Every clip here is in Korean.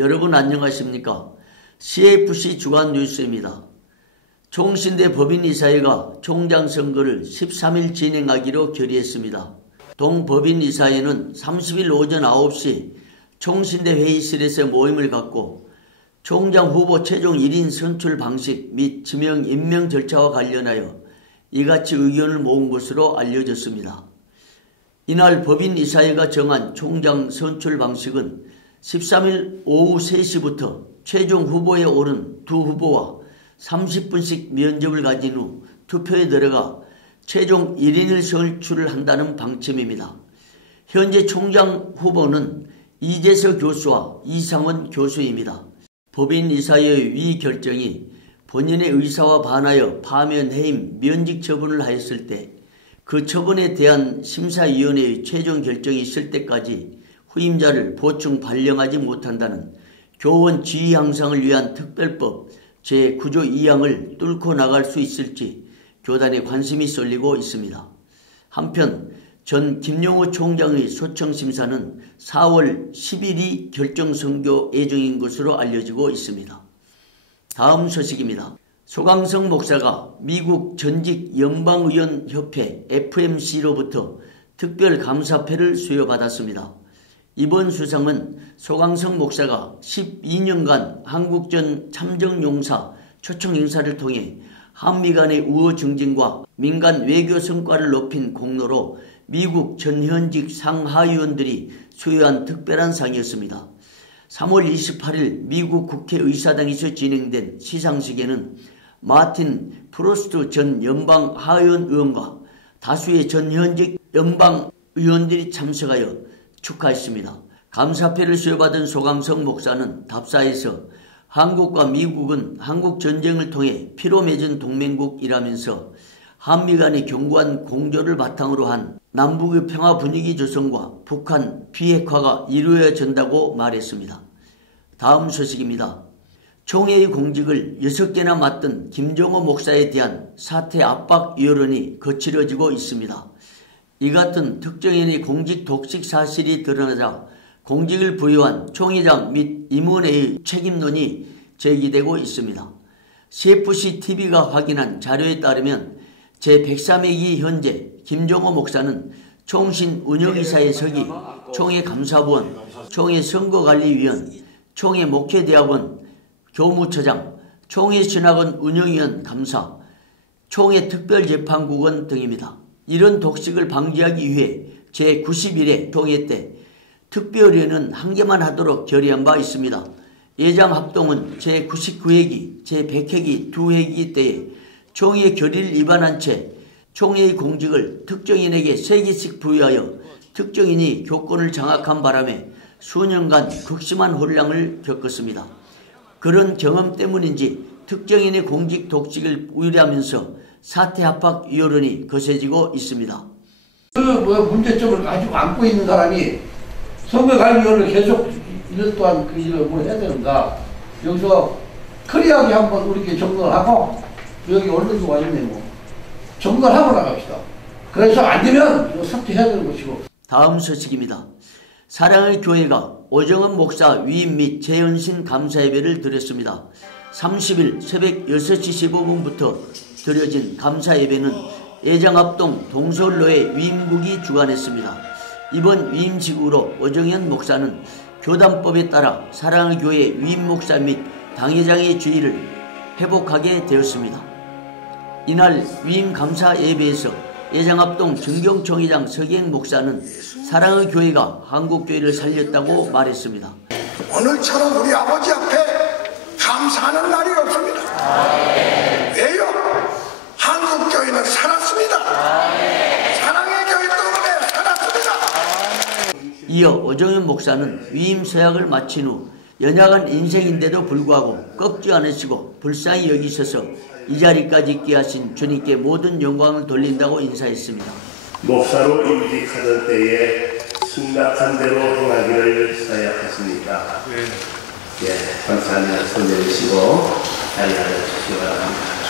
여러분 안녕하십니까? CFC 주간 뉴스입니다. 총신대 법인이사회가 총장 선거를 13일 진행하기로 결의했습니다. 동법인이사회는 30일 오전 9시 총신대 회의실에서 모임을 갖고 총장 후보 최종 1인 선출 방식 및 지명 임명 절차와 관련하여 이같이 의견을 모은 것으로 알려졌습니다. 이날 법인이사회가 정한 총장 선출 방식은 13일 오후 3시부터 최종 후보에 오른 두 후보와 30분씩 면접을 가진 후 투표에 들어가 최종 1인을 선출을 한다는 방침입니다. 현재 총장 후보는 이재석 교수와 이상원 교수입니다. 법인이사회의 위 결정이 본인의 의사와 반하여 파면, 해임, 면직 처분을 하였을 때 그 처분에 대한 심사위원회의 최종 결정이 있을 때까지 후임자를 보충 발령하지 못한다는 교원 지위 향상을 위한 특별법 제9조 2항을 뚫고 나갈 수 있을지 교단에 관심이 쏠리고 있습니다. 한편 전 김용호 총장의 소청심사는 4월 10일이 결정선고 예정인 것으로 알려지고 있습니다. 다음 소식입니다. 소강성 목사가 미국 전직 연방의원협회 FMC로부터 특별감사패를 수여받았습니다. 이번 수상은 소강성 목사가 12년간 한국전 참정용사 초청 행사를 통해 한미 간의 우호 증진과 민간 외교 성과를 높인 공로로 미국 전현직 상하의원들이 수여한 특별한 상이었습니다. 3월 28일 미국 국회의사당에서 진행된 시상식에는 마틴 프로스트 전 연방 하의원 의원과 다수의 전현직 연방 의원들이 참석하여 축하했습니다. 감사패를 수여받은 소강성 목사는 답사에서 한국과 미국은 한국전쟁을 통해 피로 맺은 동맹국이라면서 한미 간의 견고한 공조를 바탕으로 한 남북의 평화 분위기 조성과 북한 비핵화가 이루어진다고 말했습니다. 다음 소식입니다. 총회의 공직을 6개나 맡은 김종호 목사에 대한 사퇴 압박 여론이 거칠어지고 있습니다. 이 같은 특정인의 공직 독식 사실이 드러나자 공직을 부여한 총회장 및 임원회의 책임론이 제기되고 있습니다. CFC-TV가 확인한 자료에 따르면 제103회기 현재 김종호 목사는 총신 운영이사의 서기, 총회 감사부원, 총회 선거관리위원, 총회 목회대학원 교무처장, 총회 신학원 운영위원 감사, 총회 특별재판국원 등입니다. 이런 독식을 방지하기 위해 제91회 총회 때 특별위원은 한 개만 하도록 결의한 바 있습니다. 예장 합동은 제99회기, 제100회기 2회기 때에 총회 결의를 위반한 채 총회의 공직을 특정인에게 3개씩 부여하여 특정인이 교권을 장악한 바람에 수년간 극심한 혼란을 겪었습니다. 그런 경험 때문인지 특정인의 공직 독식을 우려하면서 사퇴 압박 여론이 거세지고 있습니다. 문제점을 가지고 안고 있는 사람이 선거관리위원을 계속 이런 또한 그 일을 뭐 해야 되는가. 여기서 클리어하게 한번 우리께 점검을 하고 여기 언론도 와 있네 뭐. 점검을 하고 나갑시다. 그래서 안 되면 사퇴해야 되는 것이고. 다음 소식입니다. 사랑의 교회가 오정은 목사 위임 및 재연신 감사 예배를 드렸습니다. 30일 새벽 6시 15분부터 드려진 감사 예배는 예장합동 동서울로의 위임국이 주관했습니다. 이번 위임직으로 오정현 목사는 교단법에 따라 사랑의 교회 위임 목사 및 당회장의 주의를 회복하게 되었습니다. 이날 위임 감사 예배에서 예장합동 정경총회장 서기행 목사는 사랑의 교회가 한국교회를 살렸다고 말했습니다. 오늘처럼 우리 아버지 앞에 감사하는 날이 없습니다. 왜요? 한국교회는 살았습니다. 사랑의 교회 때문에 살았습니다. 이어 오정현 목사는 위임 서약을 마친 후 연약한 인생인데도 불구하고 꺾지 않으시고 불쌍히 여기셔서 이 자리까지 있게 하신 주님께 모든 영광을 돌린다고 인사했습니다. 목사로 임직하던 때에 승낙한 대로 행하기를 서약했습니다. 예, 감사합니다. 손 내리시고 자리 앉아주시기 바랍니다.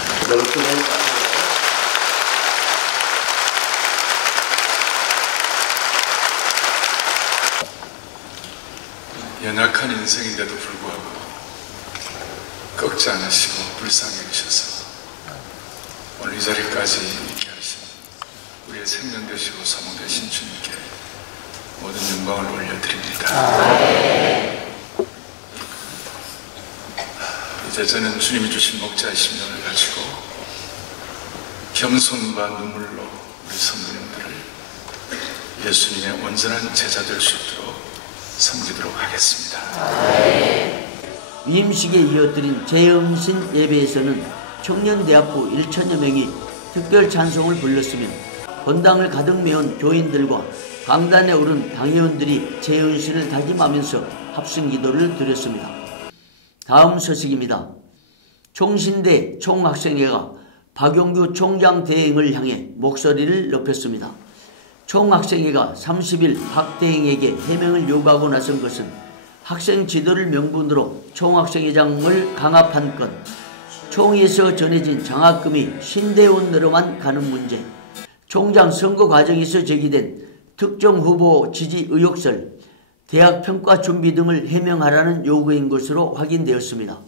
연약한 연약한 인생인데도 불구하고 꺾지 않으시고 불쌍히 여기셔서 오늘 이 자리까지 있게 하신 우리의 생명 되시고 사모 되신 주님께 모든 영광을 올려드립니다. 이제 저는 주님이 주신 목자의 심령을 가지고 겸손과 눈물로 우리 성도님들을 예수님의 온전한 제자 될 수 있도록 섬기도록 하겠습니다. 위임식에 이어드린 재영신 예배에서는 청년대학부 1천여 명이 특별 찬송을 불렀으며 본당을 가득 메운 교인들과 강단에 오른 당회원들이 재영신을 다짐하면서 합승기도를 드렸습니다. 다음 소식입니다. 총신대 총학생회가 박용규 총장 대행을 향해 목소리를 높였습니다. 총학생회가 30일 박 대행에게 해명을 요구하고 나선 것은 학생 지도를 명분으로 총학생회장을 강압한 건, 총회에서 전해진 장학금이 신대원으로만 가는 문제, 총장 선거 과정에서 제기된 특정 후보 지지 의혹설, 대학 평가 준비 등을 해명하라는 요구인 것으로 확인되었습니다.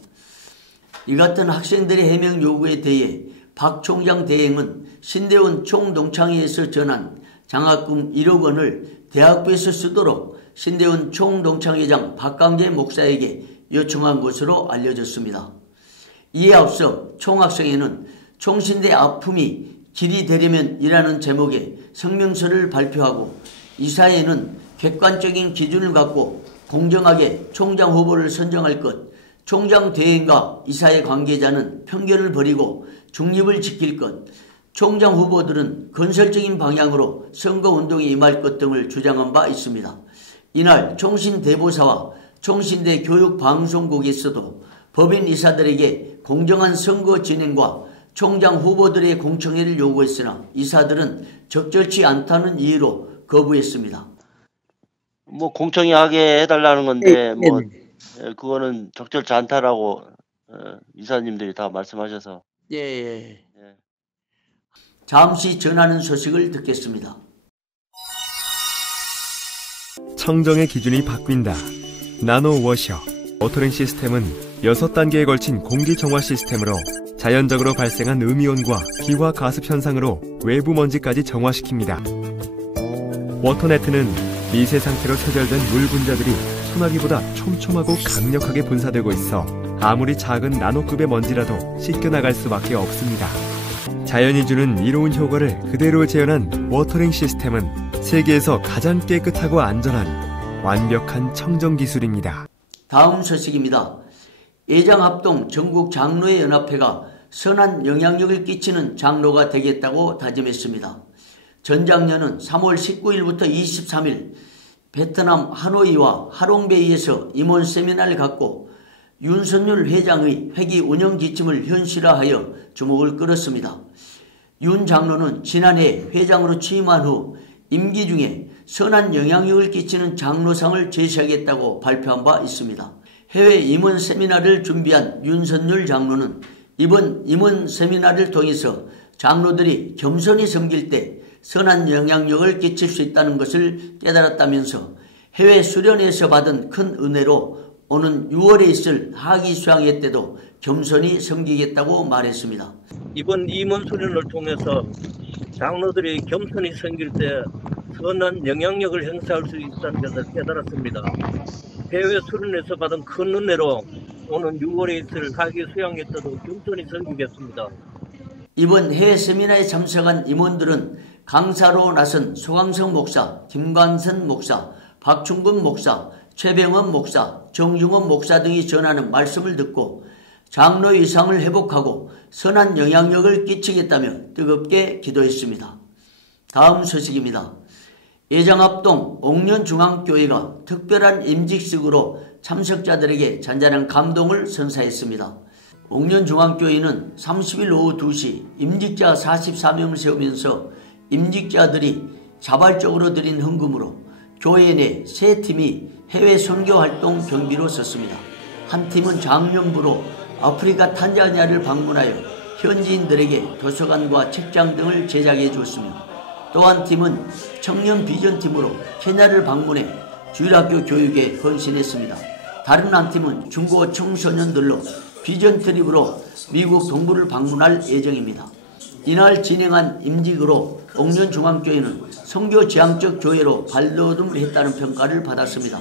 이 같은 학생들의 해명 요구에 대해 박 총장 대행은 신대원 총동창회에서 전한 장학금 1억 원을 대학부에서 쓰도록 신대원 총동창회장 박강재 목사에게 요청한 것으로 알려졌습니다. 이에 앞서 총학생회는 총신대 아픔이 길이 되려면 이라는 제목의 성명서를 발표하고 이사회는 객관적인 기준을 갖고 공정하게 총장 후보를 선정할 것, 총장 대행과 이사회 관계자는 편견을 버리고 중립을 지킬 것, 총장 후보들은 건설적인 방향으로 선거운동에 임할 것 등을 주장한 바 있습니다. 이날 총신대보사와 총신대 교육방송국에서도 법인 이사들에게 공정한 선거 진행과 총장 후보들의 공청회를 요구했으나 이사들은 적절치 않다는 이유로 거부했습니다. 뭐 공청회 하게 해달라는 건데 뭐 그거는 적절치 않다라고 이사님들이 다 말씀하셔서 예. 잠시 전하는 소식을 듣겠습니다. 청정의 기준이 바뀐다. 나노워셔 워터링 시스템은 6단계에 걸친 공기 정화 시스템으로 자연적으로 발생한 음이온과 기화 가습 현상으로 외부 먼지까지 정화시킵니다. 워터네트는 미세 상태로 체결된 물 분자들이 소나기보다 촘촘하고 강력하게 분사되고 있어 아무리 작은 나노급의 먼지라도 씻겨나갈 수밖에 없습니다. 자연이 주는 이로운 효과를 그대로 재현한 워터링 시스템은 세계에서 가장 깨끗하고 안전한 완벽한 청정 기술입니다. 다음 소식입니다. 예장합동 전국장로회연합회가 선한 영향력을 끼치는 장로가 되겠다고 다짐했습니다. 전장로는 3월 19일부터 23일 베트남 하노이와 하롱베이에서 임원 세미나를 갖고 윤석열 회장의 회기 운영 지침을 현실화하여 주목을 끌었습니다. 윤 장로는 지난해 회장으로 취임한 후 임기 중에 선한 영향력을 끼치는 장로상을 제시하겠다고 발표한 바 있습니다. 해외 임원 세미나를 준비한 윤석열 장로는 이번 임원 세미나를 통해서 장로들이 겸손히 섬길 때 선한 영향력을 끼칠 수 있다는 것을 깨달았다면서 해외 수련회에서 받은 큰 은혜로 오는 6월에 있을 하기 수양회 때도 겸손히 섬기겠다고 말했습니다. 이번 임원 수련을 통해서 장로들이 겸손히 섬길 때 선한 영향력을 행사할 수 있다는 것을 깨달았습니다. 해외 수련회에서 받은 큰 은혜로 오는 6월에 있을 하기 수양회 때도 겸손히 섬기겠습니다. 이번 해외 세미나에 참석한 임원들은 강사로 나선 소강성 목사, 김관선 목사, 박충근 목사, 최병원 목사, 정중원 목사 등이 전하는 말씀을 듣고 장로의 위상을 회복하고 선한 영향력을 끼치겠다며 뜨겁게 기도했습니다. 다음 소식입니다. 예장합동 옥년중앙교회가 특별한 임직식으로 참석자들에게 잔잔한 감동을 선사했습니다. 옥년중앙교회는 30일 오후 2시 임직자 44명을 세우면서 임직자들이 자발적으로 드린 헌금으로 교회 내 세 팀이 해외 선교활동 경비로 썼습니다. 한 팀은 작년부로 아프리카 탄자니아를 방문하여 현지인들에게 도서관과 책장 등을 제작해 주었으며 또 한 팀은 청년 비전팀으로 케냐를 방문해 주일학교 교육에 헌신했습니다. 다른 한 팀은 중고 청소년들로 비전 트립으로 미국 동부를 방문할 예정입니다. 이날 진행한 임직으로 옥년중앙교회는 선교 지향적 교회로 발돋움을 했다는 평가를 받았습니다.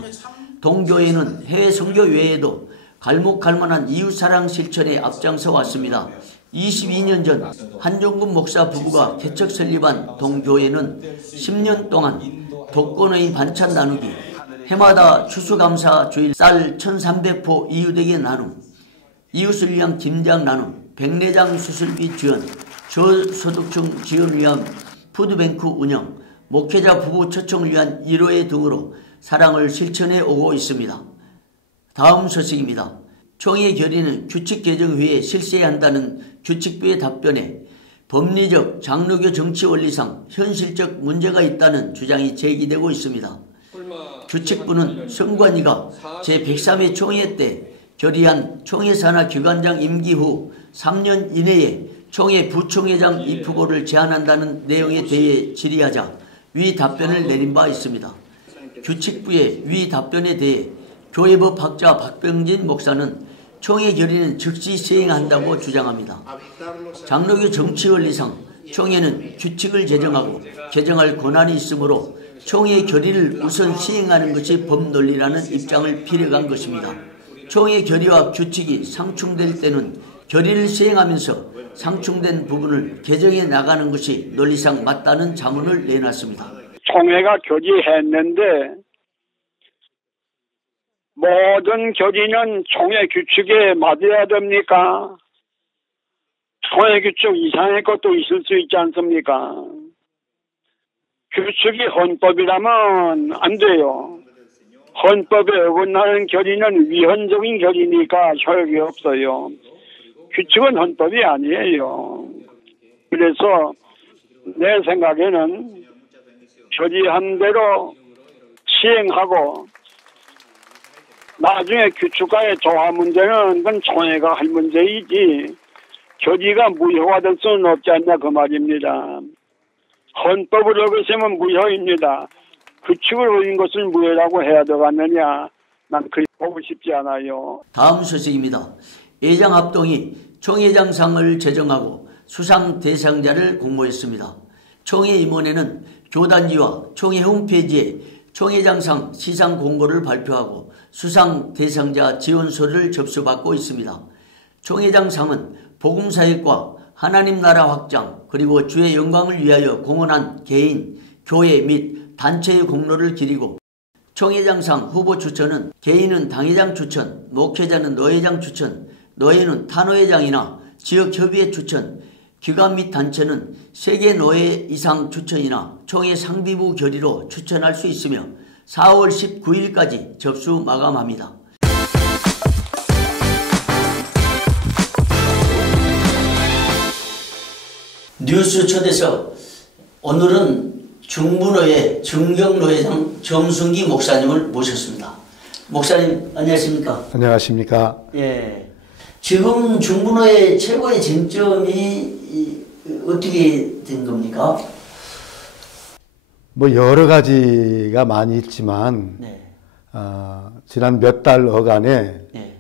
동교회는 해외 선교 외에도 갈목갈만한 이웃사랑 실천에 앞장서 왔습니다. 22년 전 한종근 목사 부부가 개척 설립한 동교회는 10년 동안 독거노인 반찬 나누기, 해마다 추수감사 주일 쌀 1,300포 이웃에게 나눔, 이웃을 위한 김장 나눔, 백내장 수술비 지원, 저소득층 지원을 위한 푸드뱅크 운영, 목회자 부부 초청을 위한 1호회 등으로 사랑을 실천해 오고 있습니다. 다음 소식입니다. 총회 결의는 규칙 개정 후에 실시해야 한다는 규칙부의 답변에 법리적, 장로교 정치 원리상 현실적 문제가 있다는 주장이 제기되고 있습니다. 규칙부는 선관위가 제103회 총회 때 결의한 총회사나 기관장 임기 후 3년 이내에 총회 부총회장 입후보를 제안한다는 내용에 대해 질의하자 위 답변을 내린 바 있습니다. 규칙부의 위 답변에 대해 교회법 학자 박병진 목사는 총회 결의는 즉시 시행한다고 주장합니다. 장로교 정치원리상 총회는 규칙을 제정하고 개정할 권한이 있으므로 총회 결의를 우선 시행하는 것이 법논리라는 입장을 빌어간 것입니다. 총회 결의와 규칙이 상충될 때는 결의를 시행하면서 상충된 부분을 개정해 나가는 것이 논리상 맞다는 자문을 내놨습니다. 총회가 결의했는데 모든 결의는 총회 규칙에 맞아야 됩니까? 총회 규칙 이상의 것도 있을 수 있지 않습니까? 규칙이 헌법이라면 안 돼요. 헌법에 어긋나는 결의는 위헌적인 결의니까 효력이 없어요. 규칙은 헌법이 아니에요. 그래서 내 생각에는 결의한 대로 시행하고 나중에 규칙과의 조화 문제는 그건 총회가 할 문제이지 결의가 무효화될 수는 없지 않냐 그 말입니다. 헌법을 어겼으면 무효입니다. 규칙을 어긴 것을 무효라고 해야 되겠느냐. 난 그리 보고 싶지 않아요. 다음 소식입니다. 예장합동이 총회장상을 제정하고 수상 대상자를 공모했습니다. 총회 임원회는 교단지와 총회 홈페이지에 총회장상 시상 공고를 발표하고 수상 대상자 지원서를 접수받고 있습니다. 총회장상은 복음사역과 하나님 나라 확장 그리고 주의 영광을 위하여 공헌한 개인, 교회 및 단체의 공로를 기리고 총회장상 후보 추천은 개인은 당회장 추천, 목회자는 노회장 추천, 노회는 탄노회장이나 지역협의회 추천, 기관 및 단체는 세계 노회 이상 추천이나 총회 상비부 결의로 추천할 수 있으며 4월 19일까지 접수 마감합니다. 뉴스 초대석 오늘은 중부노회 정경노회장 정순기 목사님을 모셨습니다. 목사님 안녕하십니까? 안녕하십니까? 예. 지금 중부노회 최고의 쟁점이 어떻게 된 겁니까? 뭐 여러 가지가 많이 있지만 네. 지난 몇 달여간에 예.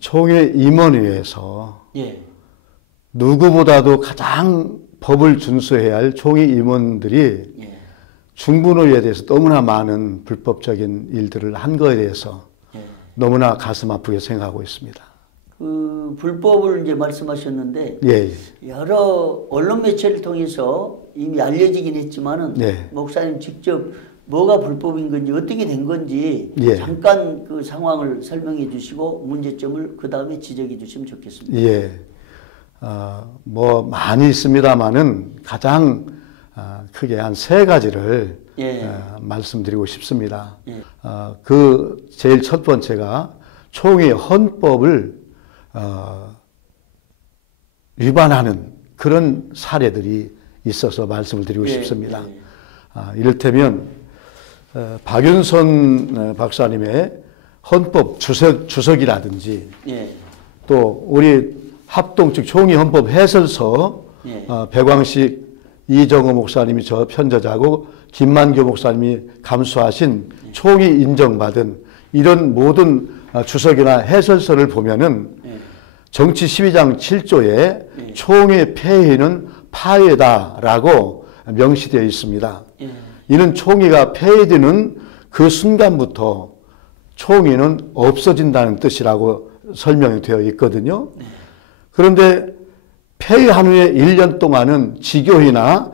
총회 임원회에서 예. 누구보다도 가장 법을 준수해야 할 총회 임원들이 예. 중부노회에 대해서 너무나 많은 불법적인 일들을 한 거에 대해서 예. 너무나 가슴 아프게 생각하고 있습니다. 그 불법을 이제 말씀하셨는데 예. 여러 언론 매체를 통해서 이미 알려지긴 했지만은 네. 목사님 직접 뭐가 불법인 건지 어떻게 된 건지 예. 잠깐 그 상황을 설명해 주시고 문제점을 그 다음에 지적해 주시면 좋겠습니다. 예. 뭐 많이 있습니다만은 가장 크게 한 3가지를 예. 말씀드리고 싶습니다. 예. 그 제일 첫 번째가 총회 헌법을 위반하는 그런 사례들이 있어서 말씀을 드리고 예. 싶습니다. 예. 이를테면 박윤선 박사님의 헌법 주석이라든지 예. 또 우리 합동 즉 총회 헌법 해설서 예. 백왕식 이정호 목사님이 저 편저자고 김만교 목사님이 감수하신 총회 인정받은 이런 모든 주석이나 해설서를 보면은 정치 12장 7조에 총의 폐위는 파회다라고 명시되어 있습니다. 이는 총회가 폐위되는 그 순간부터 총회는 없어진다는 뜻이라고 설명이 되어 있거든요. 그런데 폐위한 후에 1년 동안은 지교회나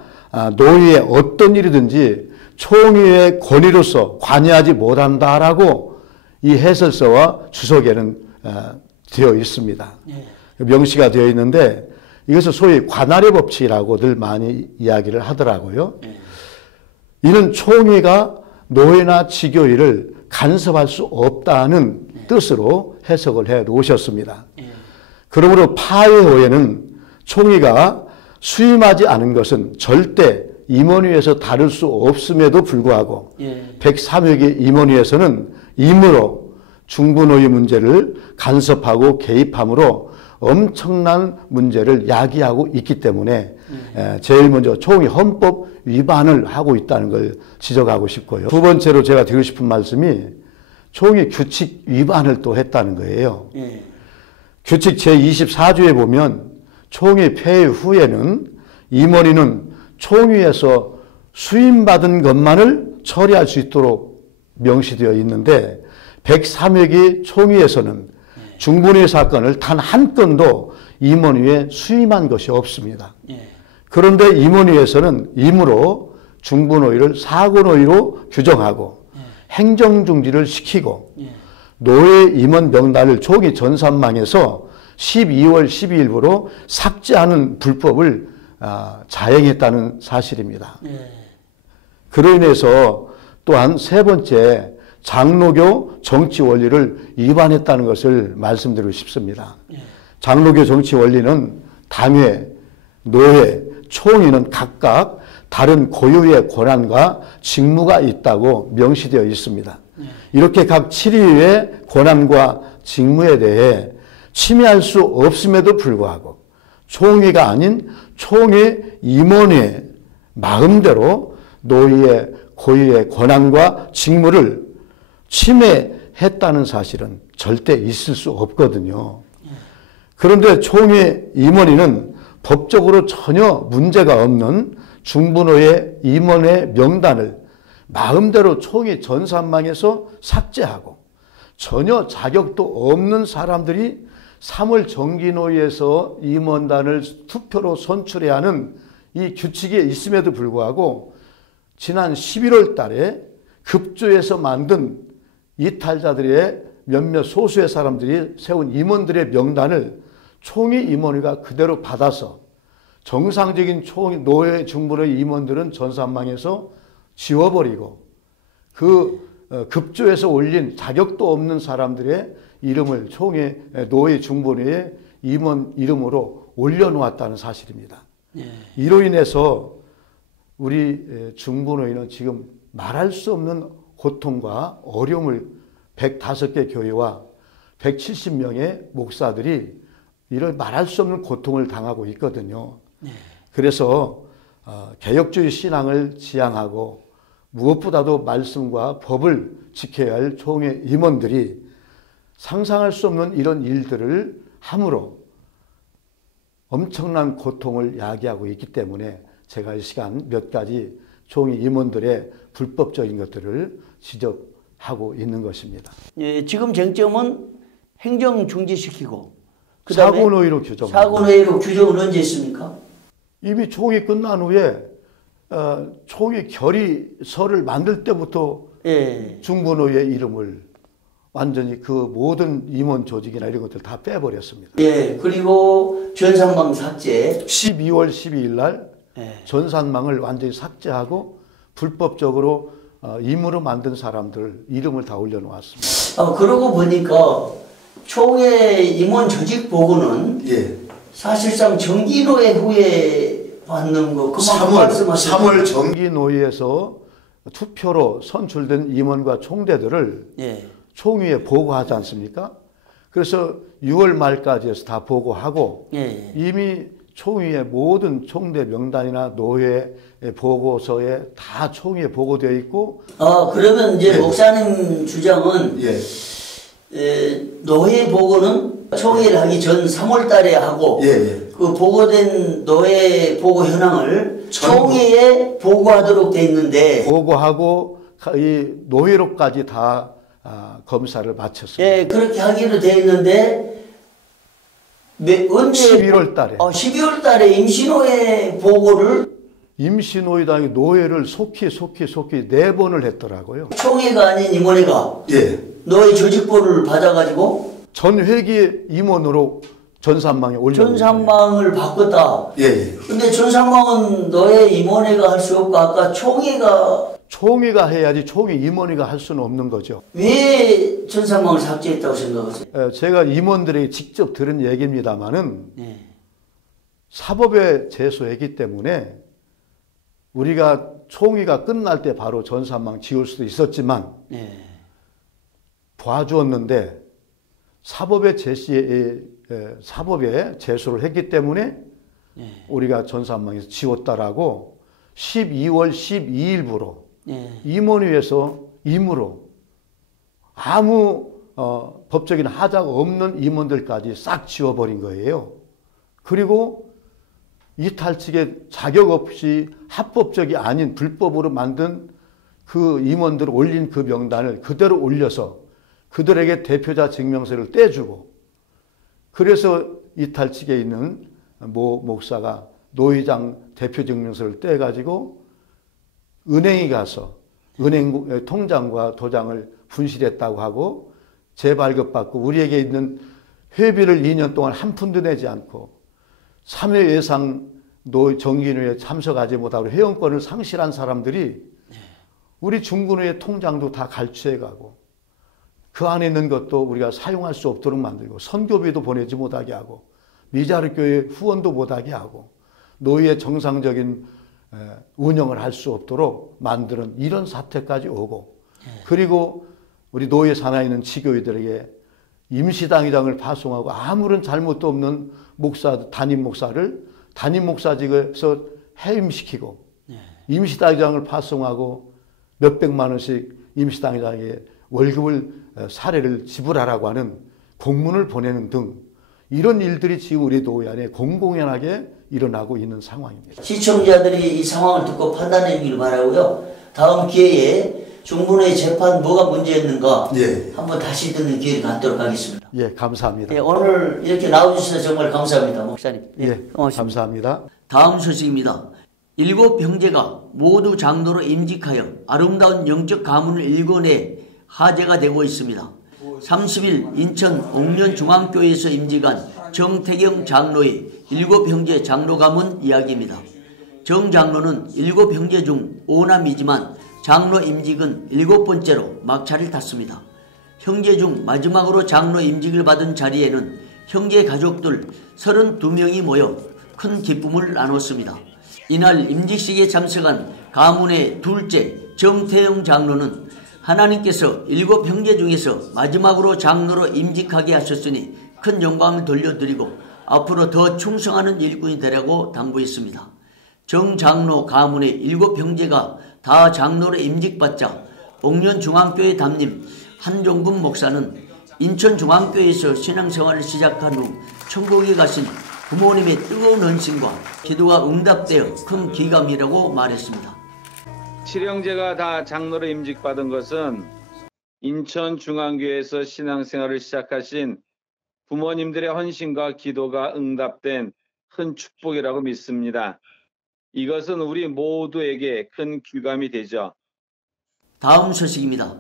노예의 어떤 일이든지 총회의 권위로서 관여하지 못한다라고 이 해설서와 주석에는 되어 있습니다. 명시가 되어 있는데 이것을 소위 관할의 법칙이라고들 많이 이야기를 하더라고요. 이는 총회가 노예나 지교회를 간섭할 수 없다는 뜻으로 해석을 해 놓으셨습니다. 그러므로 파회 후에는 총회가 수임하지 않은 것은 절대 임원회에서 다룰 수 없음에도 불구하고 103회 임원회에서는 임으로 중부노예 문제를 간섭하고 개입함으로 엄청난 문제를 야기하고 있기 때문에 제일 먼저 총회 헌법 위반을 하고 있다는 걸 지적하고 싶고요. 두 번째로 제가 드리고 싶은 말씀이 총회 규칙 위반을 또 했다는 거예요. 규칙 제24조에 보면 총회 폐회 후에는 임원회는 총회에서 수임받은 것만을 처리할 수 있도록 명시되어 있는데 103회기 총회에서는 중부노예 사건을 단 한 건도 임원회에 수임한 것이 없습니다. 그런데 임원회에서는 임으로 중부노예를 사고노예로 규정하고 행정중지를 시키고 노예 임원 명단을 총회 전산망에서 12월 12일부로 삭제하는 불법을 자행했다는 사실입니다. 그로 인해서 또한 세 번째 장로교 정치 원리를 위반했다는 것을 말씀드리고 싶습니다. 장로교 정치 원리는 당회, 노회, 총회는 각각 다른 고유의 권한과 직무가 있다고 명시되어 있습니다. 이렇게 각 7위의 권한과 직무에 대해 침해할 수 없음에도 불구하고 총회가 아닌 총회 임원회 마음대로 노예의 고유의 권한과 직무를 침해했다는 사실은 절대 있을 수 없거든요. 그런데 총회 임원회는 법적으로 전혀 문제가 없는 중부노예 임원회 명단을 마음대로 총회 전산망에서 삭제하고 전혀 자격도 없는 사람들이 3월 정기노예에서 임원단을 투표로 선출해야 하는 이 규칙이 있음에도 불구하고 지난 11월 달에 급조해서 만든 이탈자들의 몇몇 소수의 사람들이 세운 임원들의 명단을 총회 임원회가 그대로 받아서 정상적인 총회 노예 중부노예 임원들은 전산망에서 지워버리고 그 급조해서 올린 자격도 없는 사람들의 이름을 총회 노예 중부노예 임원 이름으로 올려놓았다는 사실입니다. 이로 인해서 우리 중부노예는 지금 말할 수 없는 고통과 어려움을 105개 교회와 170명의 목사들이 이런 말할 수 없는 고통을 당하고 있거든요. 그래서 개혁주의 신앙을 지향하고 무엇보다도 말씀과 법을 지켜야 할 총회 임원들이 상상할 수 없는 이런 일들을 함으로 엄청난 고통을 야기하고 있기 때문에 제가 이 시간 몇 가지 총회 임원들의 불법적인 것들을 지적하고 있는 것입니다. 예, 지금 쟁점은 행정 중지시키고 사고노예로 규정. 사고노예로 규정은 언제 했습니까? 이미 총회 끝난 후에 총회 결의서를 만들 때부터 중부노예 이름을 완전히 그 모든 임원 조직이나 이런 것들 다 빼버렸습니다. 예, 그리고 전산망 삭제. 12월 12일 날 전산망을 완전히 삭제하고 불법적으로 임으로 만든 사람들 이름을 다 올려놓았습니다. 그러고 보니까 총회 임원 조직 보고는 사실상 정기노예 후에 받는 거 그만큼 말씀하셨죠. 3월 정기노예에서 투표로 선출된 임원과 총대들을 총회에 보고하지 않습니까? 그래서 6월 말까지 해서 다 보고하고 이미 총회의 모든 총대 명단이나 노회 보고서에 다 총회에 보고되어 있고 그러면 이제 목사님 주장은 노회 보고는 총회를 하기 전 3월 달에 하고 그 보고된 노회 보고 현황을 총회에 보고하도록 돼 있는데 보고하고 이 노회로까지 다 검사를 마쳤습니다. 예, 그렇게 하기로 돼 있는데 언제 11월 달에 12월 달에 임시노회 보고를 임시노회당이 노회를 속히 4번을 했더라고요. 총회가 아닌 임원회가 예. 노회 조직본을 받아가지고 전 회기 임원으로 전산망에 올렸어요. 전산망을 바꿨다. 예. 근데 전산망은 노회 임원회가 할 수 없고 아까 총회가 해야지 총회 임원회가 할 수는 없는 거죠. 왜 전산망을 삭제했다고 생각하세요? 제가 임원들에게 직접 들은 얘기입니다만은 사법에 제소했기 때문에 우리가 총회가 끝날 때 바로 전산망 지울 수도 있었지만 봐주었는데 사법에 제소를 했기 때문에 우리가 전산망에서 지웠다라고 12월 12일부로 임원회에서 임으로 아무 법적인 하자가 없는 임원들까지 싹 지워버린 거예요. 그리고 이탈측에 자격 없이 합법적이 아닌 불법으로 만든 그 임원들을 올린 그 명단을 그대로 올려서 그들에게 대표자 증명서를 떼주고 그래서 이탈측에 있는 모 목사가 노회장 대표 증명서를 떼가지고 은행에 가서 은행 통장과 도장을 분실했다고 하고 재발급받고 우리에게 있는 회비를 2년 동안 한 푼도 내지 않고 3회 예상 정기노회에 참석하지 못하고 회원권을 상실한 사람들이 우리 중군회 통장도 다 갈취해가고 그 안에 있는 것도 우리가 사용할 수 없도록 만들고 선교비도 보내지 못하게 하고 미자르 교회 후원도 못하게 하고 노예의 정상적인 운영을 할 수 없도록 만드는 이런 사태까지 오고 그리고 우리 노예 산하에 있는 지교회들에게 임시당회장을 파송하고 아무런 잘못도 없는 담임 목사를 담임 목사직에서 해임시키고 임시당회장을 파송하고 몇백만 원씩 임시당회장에게 월급을 사례를 지불하라고 하는 공문을 보내는 등 이런 일들이 지금 우리 노회 안에 공공연하게 일어나고 있는 상황입니다. 시청자들이 이 상황을 듣고 판단해 주길 바라고요. 다음 기회에 중군회 재판 뭐가 문제였는가 한번 다시 듣는 기회를 갖도록 하겠습니다. 예, 감사합니다. 오늘 이렇게 나와주셔서 정말 감사합니다, 목사님. 감사합니다. 다음 소식입니다. 7 형제가 모두 장로로 임직하여 아름다운 영적 가문을 일궈내 화제가 되고 있습니다. 30일 인천 옥년중앙교회에서 임직한 정태경 장로의 7 형제 장로 가문 이야기입니다. 정 장로는 7 형제 중 5남이지만 장로 임직은 7번째로 막차를 탔습니다. 형제 중 마지막으로 장로 임직을 받은 자리에는 형제 가족들 32명이 모여 큰 기쁨을 나눴습니다. 이날 임직식에 참석한 가문의 둘째 정태영 장로는 하나님께서 7 형제 중에서 마지막으로 장로로 임직하게 하셨으니 큰 영광을 돌려드리고 앞으로 더 충성하는 일꾼이 되라고 당부했습니다. 정 장로 가문의 7 형제가 다 장로로 임직받자 옥년중앙교회 담임 한종근 목사는 인천중앙교회에서 신앙생활을 시작한 후 천국에 가신 부모님의 뜨거운 헌신과 기도가 응답되어 큰 기감이라고 말했습니다. 7형제가 다 장로로 임직받은 것은 인천중앙교회에서 신앙생활을 시작하신 부모님들의 헌신과 기도가 응답된 큰 축복이라고 믿습니다. 이것은 우리 모두에게 큰 귀감이 되죠. 다음 소식입니다.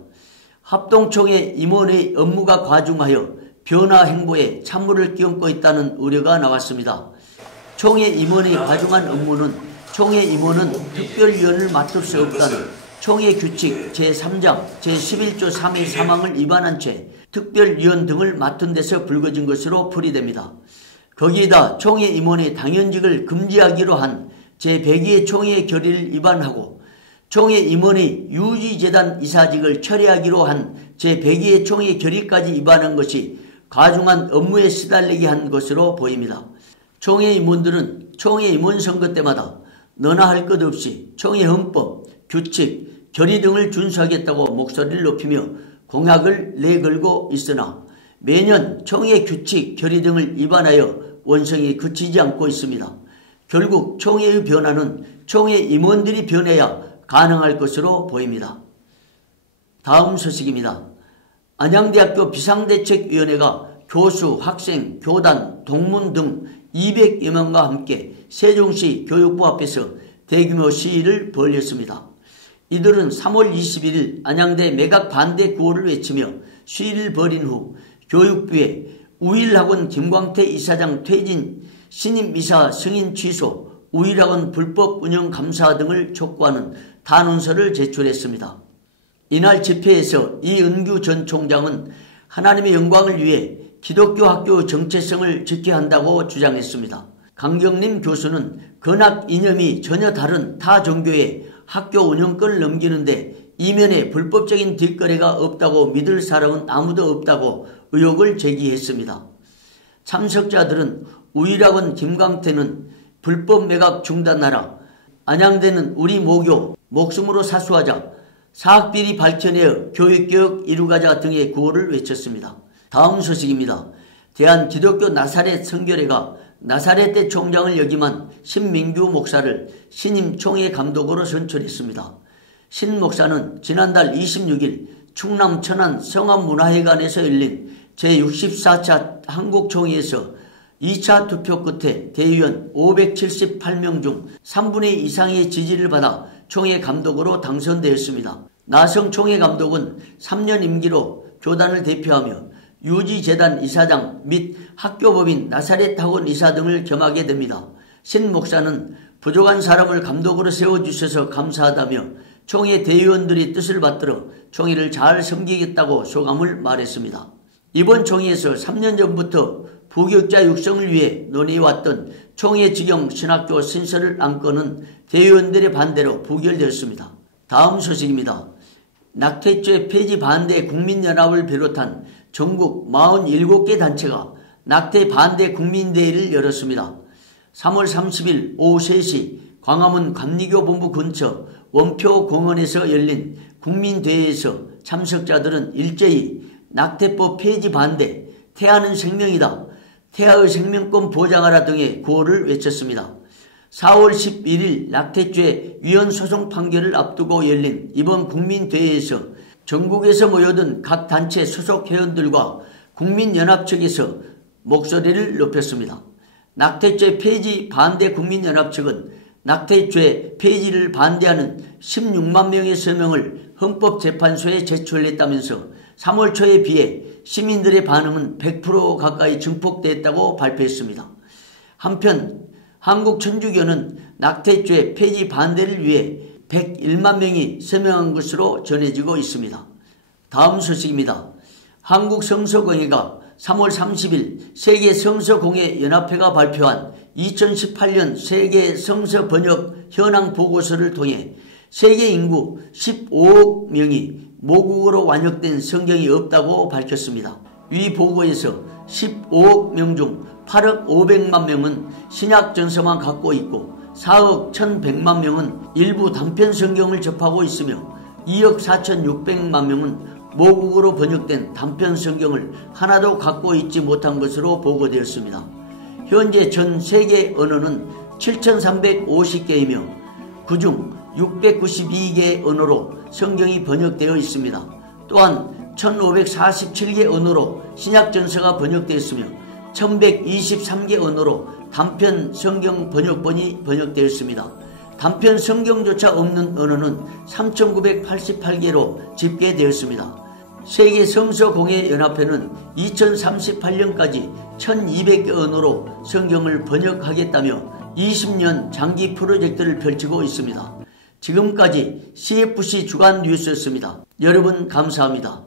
합동총회 임원의 업무가 과중하여 변화 행보에 찬물을 끼얹고 있다는 우려가 나왔습니다. 총회 임원의 과중한 업무는 총회 임원은 특별위원을 맡을 수 없다는 총회 규칙 제3장 제11조 3의 사망을 위반한 채 특별위원 등을 맡은 데서 불거진 것으로 풀이됩니다. 거기에다 총회 임원의 당연직을 금지하기로 한 제102의 총회 결의를 위반하고 총회 임원의 유지재단 이사직을 철회하기로 한 제102의 총회 결의까지 위반한 것이 과중한 업무에 시달리게 한 것으로 보입니다. 총회 임원들은 총회 임원 선거 때마다 너나 할 것 없이 총회 헌법, 규칙, 결의 등을 준수하겠다고 목소리를 높이며 공약을 내걸고 있으나 매년 총회 규칙, 결의 등을 위반하여 원성이 그치지 않고 있습니다. 결국 총회의 변화는 총회 임원들이 변해야 가능할 것으로 보입니다. 다음 소식입니다. 안양대학교 비상대책위원회가 교수, 학생, 교단, 동문 등 200여 명과 함께 세종시 교육부 앞에서 대규모 시위를 벌였습니다. 이들은 3월 21일 안양대 매각 반대 구호를 외치며 시위를 벌인 후 교육부에 우일학원 김광태 이사장 퇴진, 신임이사 승인 취소, 우일학원 불법 운영 감사 등을 촉구하는 단원서를 제출했습니다. 이날 집회에서 이은규 전 총장은 하나님의 영광을 위해 기독교 학교 정체성을 지켜야 한다고 주장했습니다. 강경림 교수는 건학 이념이 전혀 다른 타 종교에 학교 운영권을 넘기는데 이면에 불법적인 뒷거래가 없다고 믿을 사람은 아무도 없다고 의혹을 제기했습니다. 참석자들은 우일학원 김광태는 불법 매각 중단하라, 안양대는 우리 모교 목숨으로 사수하자, 사학비리 밝혀내어 교육개혁 이루가자 등의 구호를 외쳤습니다. 다음 소식입니다. 대한기독교 나사렛 선교회가 나사렛대 총장을 역임한 신민규 목사를 신임 총회 감독으로 선출했습니다. 신 목사는 지난달 26일 충남 천안 성암문화회관에서 열린 제64차 한국총회에서 2차 투표 끝에 대의원 578명 중 3분의 2 이상의 지지를 받아 총회 감독으로 당선되었습니다. 나성 총회 감독은 3년 임기로 교단을 대표하며 유지재단 이사장 및 학교법인 나사렛 학원 이사 등을 겸하게 됩니다. 신 목사는 부족한 사람을 감독으로 세워주셔서 감사하다며 총회 대의원들이 뜻을 받들어 총회를 잘 섬기겠다고 소감을 말했습니다. 이번 총회에서 3년 전부터 부교육자 육성을 위해 논의해왔던 총회 직영 신학교 신설을 안건은 대의원들의 반대로 부결되었습니다. 다음 소식입니다. 낙태죄 폐지 반대 국민연합을 비롯한 전국 47개 단체가 낙태 반대 국민대회를 열었습니다. 3월 30일 오후 3시 광화문 감리교본부 근처 원표공원에서 열린 국민대회에서 참석자들은 일제히 낙태법 폐지 반대, 태아는 생명이다, 태아의 생명권 보장하라 등의 구호를 외쳤습니다. 4월 11일 낙태죄 위헌 소송 판결을 앞두고 열린 이번 국민대회에서 전국에서 모여든 각 단체 소속 회원들과 국민연합 측에서 목소리를 높였습니다. 낙태죄 폐지 반대 국민연합 측은 낙태죄 폐지를 반대하는 16만 명의 서명을 헌법재판소에 제출했다면서 3월 초에 비해 시민들의 반응은 100% 가까이 증폭됐다고 발표했습니다. 한편 한국천주교는 낙태죄 폐지 반대를 위해 101만 명이 서명한 것으로 전해지고 있습니다. 다음 소식입니다. 한국성서공회가 3월 30일 세계성서공회연합회가 발표한 2018년 세계 성서 번역 현황 보고서를 통해 세계 인구 15억 명이 모국어로 완역된 성경이 없다고 밝혔습니다. 이 보고에서 15억 명 중 8억 500만 명은 신약 전서만 갖고 있고 4억 1100만 명은 일부 단편 성경을 접하고 있으며 2억 4600만 명은 모국어로 번역된 단편 성경을 하나도 갖고 있지 못한 것으로 보고되었습니다. 현재 전 세계 언어는 7350개이며 그중 692개 언어로 성경이 번역되어 있습니다. 또한 1547개 언어로 신약전서가 번역되었으며 1123개 언어로 단편 성경 번역본이 번역되었습니다. 단편 성경조차 없는 언어는 3988개로 집계되었습니다. 세계 성서공회 연합회는 2038년까지 1200개 언어로 성경을 번역하겠다며 20년 장기 프로젝트를 펼치고 있습니다. 지금까지 CFC 주간 뉴스였습니다. 여러분 감사합니다.